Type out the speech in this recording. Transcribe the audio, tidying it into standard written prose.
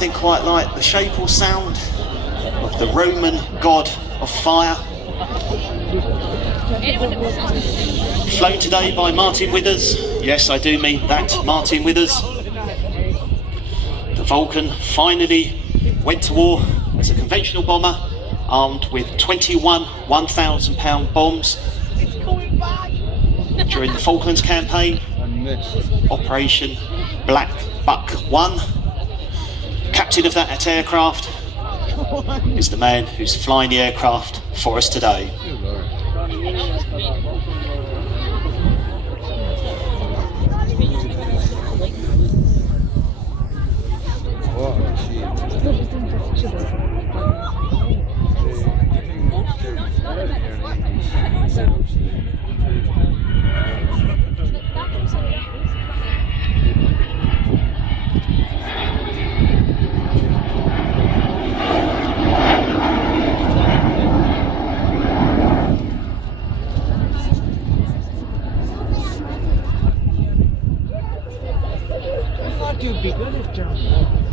nothing quite like the shape or sound of the Roman god of fire. Flown today by Martin Withers. Yes, I do mean that, Martin Withers. The Vulcan finally went to war as a conventional bomber, armed with 21 1,000-pound bombs during the Falklands campaign, Operation Black Buck 1. Captain of that aircraft is the man who's flying the aircraft for us today. You'd be good at John.